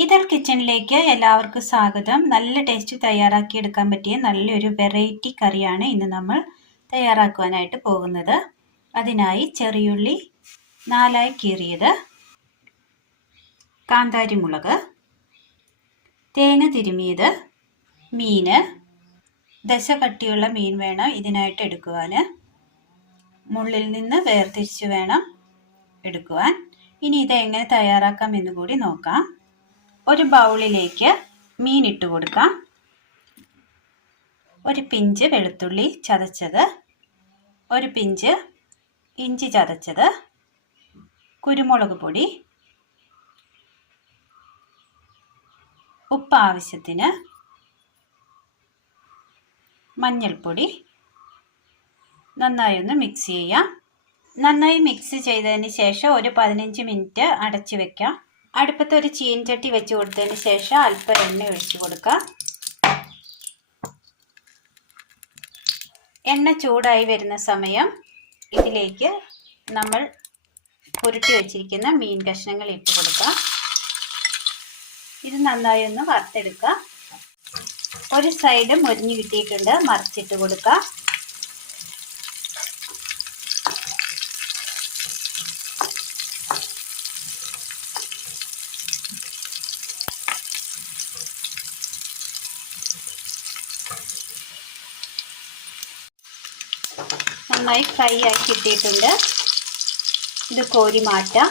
Ethyl കിച്ചണിലേക്ക് എല്ലാവർക്കും സ്വാഗതം. നല്ല ടേസ്റ്റ് തയ്യാറാക്കി എടുക്കാൻ പറ്റിയ നല്ലൊരു വെറൈറ്റി കറിയാണ് ഇന്ന് നമ്മൾ തയ്യാറാക്കുവാനായിട്ട് പോകുന്നത്. അതിനായി ചെറിയുള്ളി നാലായി കീറിയത് കാന്താരി മുളക് തേങ്ങ തിരുമിയത് മീന് ദശ കട്ടിയുള്ള മീൻ വേണം ഇതിനായിട്ട് എടുക്കുവാൻ. മുള്ളിൽ നിന്ന് വേർതിരിച്ച് വേണം എടുക്കുവാൻ. ഇനി ഇത് എങ്ങനെ തയ്യാറാക്കാം എന്ന് കൂടി നോക്കാം. ഒരു ബൗളിലേക്ക് മീൻ ഇട്ട് കൊടുക്കാം. ഒരു പിഞ്ച് വെളുത്തുള്ളി ചതച്ചത്. ഒരു പിഞ്ച് ഇഞ്ചി ചതച്ചത്. കുരുമുളക് പൊടി. ഉപ്പ് ആവശ്യത്തിന് മഞ്ഞൾപ്പൊടി. നന്നായി ഒന്ന് മിക്സ് ചെയ്യാം. നന്നായി മിക്സ് ചെയ്തതിന് ശേഷം ഒരു പതിനഞ്ച് മിനിറ്റ് അടച്ചു വെക്കാം. അടുപ്പത്ത് ഒരു ചീൻചട്ടി വെച്ച് കൊടുത്തതിന് ശേഷം അല്പം എണ്ണ ഒഴിച്ച് കൊടുക്കുക. എണ്ണ ചൂടായി വരുന്ന സമയം ഇതിലേക്ക് നമ്മൾ പുരുട്ടി വെച്ചിരിക്കുന്ന മീൻ കഷ്ണങ്ങൾ ഇട്ട് കൊടുക്കുക. ഇത് നന്നായി ഒന്ന് വറുത്തെടുക്കാം ഒരു സൈഡ് മുരിഞ്ഞ് കിട്ടിയിട്ടുണ്ട്. മറിച്ചിട്ട് കൊടുക്കാം നന്നായി ഫ്രൈ ആയി കിട്ടിയിട്ടുണ്ട്. ഇത് കോരി മാറ്റാം.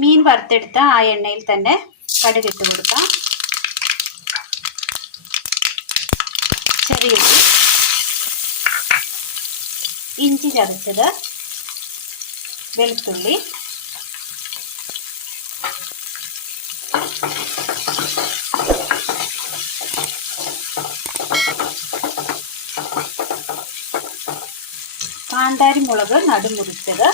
മീൻ വറുത്തെടുത്ത ആ എണ്ണയിൽ തന്നെ കടുകിട്ട് കൊടുക്കാം. ചെറിയ ഇഞ്ചി ചതച്ചത് വെളുത്തുള്ളി. കാന്താരി മുളക് നടുമുറിച്ചത്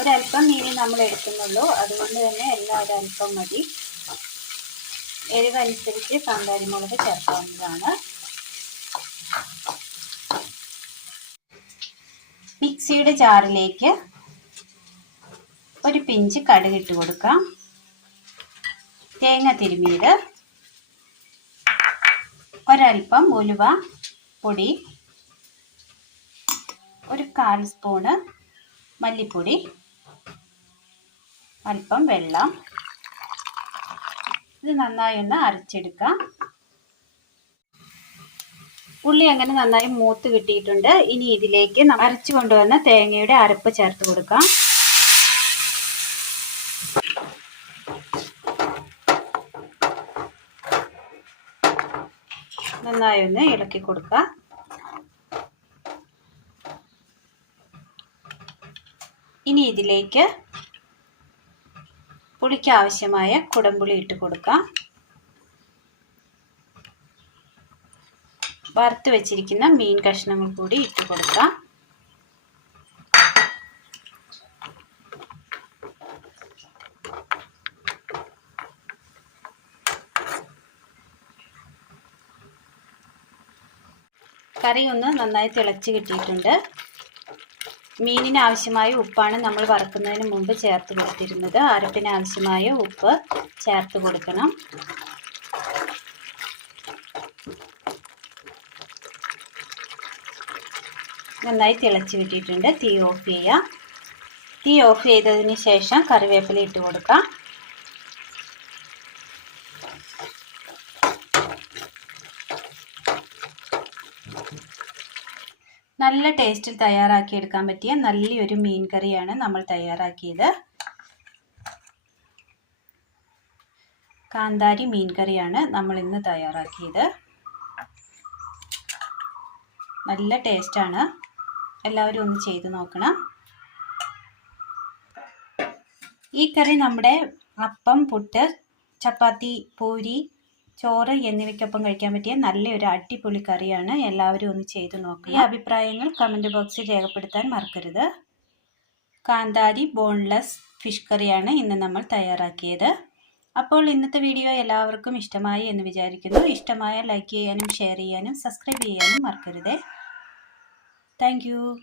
ഒരല്പം മീനി നമ്മൾ എടുക്കുന്നുള്ളൂ. അതുകൊണ്ട് തന്നെ എല്ലാം ഒരല്പം മതി. എരിവനുസരിച്ച് കാന്താരി മുളക് ചേർക്കാവുന്നതാണ്. മിക്സിയുടെ ജാറിലേക്ക് ഒരു പിഞ്ച് കടുകിട്ട് കൊടുക്കാം. തേങ്ങ തിരുമിയത് ഒരൽപ്പം ഉലുവ പൊടി ഒരു കാൽ സ്പൂണ് മല്ലിപ്പൊടി അല്പം വെള്ളം. ഇത് നന്നായി ഒന്ന് അരച്ചെടുക്കാം. ഉള്ളി അങ്ങനെ നന്നായി മൂത്ത് കിട്ടിയിട്ടുണ്ട്. ഇനി ഇതിലേക്ക് അരച്ചു കൊണ്ടുവന്ന തേങ്ങയുടെ അരപ്പ് ചേർത്ത് കൊടുക്കാം. നന്നായി ഒന്ന് ഇളക്കി കൊടുക്കാം. ഇനി ഇതിലേക്ക് പുളിക്ക് ആവശ്യമായ കുടംപുളി ഇട്ട് കൊടുക്കാം. വറുത്ത് വെച്ചിരിക്കുന്ന മീൻ കഷ്ണങ്ങൾ കൂടി ഇട്ട് കൊടുക്കാം. കറി ഒന്ന് നന്നായി തിളച്ച് കിട്ടിയിട്ടുണ്ട്. മീനിന് ആവശ്യമായ ഉപ്പാണ് നമ്മൾ വറുക്കുന്നതിന് മുമ്പ് ചേർത്ത് കൊടുത്തിരുന്നത്. അരപ്പിന് ആവശ്യമായ ഉപ്പ് ചേർത്ത് കൊടുക്കണം. നന്നായി തിളച്ച് വിട്ടിട്ടുണ്ട് തീ ഓഫ് ചെയ്യുക. തീ ഓഫ് ചെയ്തതിന് ശേഷം കറിവേപ്പില ഇട്ട് കൊടുക്കാം നല്ല ടേസ്റ്റിൽ തയ്യാറാക്കിയെടുക്കാൻ പറ്റിയ നല്ലൊരു മീൻ കറിയാണ് നമ്മൾ തയ്യാറാക്കിയത്. കാന്താരി മീൻ കറിയാണ് നമ്മൾ ഇന്ന് തയ്യാറാക്കിയത്. നല്ല ടേസ്റ്റാണ് എല്ലാവരും ഒന്ന് ചെയ്ത് നോക്കണം. ഈ കറി നമ്മുടെ അപ്പം പുട്ട് ചപ്പാത്തി പൂരി ചോറ് എന്നിവയ്ക്കൊപ്പം കഴിക്കാൻ പറ്റിയ നല്ലൊരു അടിപൊളി കറിയാണ്. എല്ലാവരും ഒന്ന് ചെയ്ത് നോക്കുക. ഈ അഭിപ്രായങ്ങൾ കമന്റ് ബോക്സിൽ രേഖപ്പെടുത്താൻ മറക്കരുത്. കാന്താരി ബോൺലെസ് ഫിഷ് കറിയാണ് ഇന്ന് നമ്മൾ തയ്യാറാക്കിയത്. അപ്പോൾ ഇന്നത്തെ വീഡിയോ എല്ലാവർക്കും ഇഷ്ടമായി എന്ന് വിചാരിക്കുന്നു. ഇഷ്ടമായ ലൈക്ക് ചെയ്യാനും ഷെയർ ചെയ്യാനും സബ്സ്ക്രൈബ് ചെയ്യാനും മറക്കരുതേ. Thank you.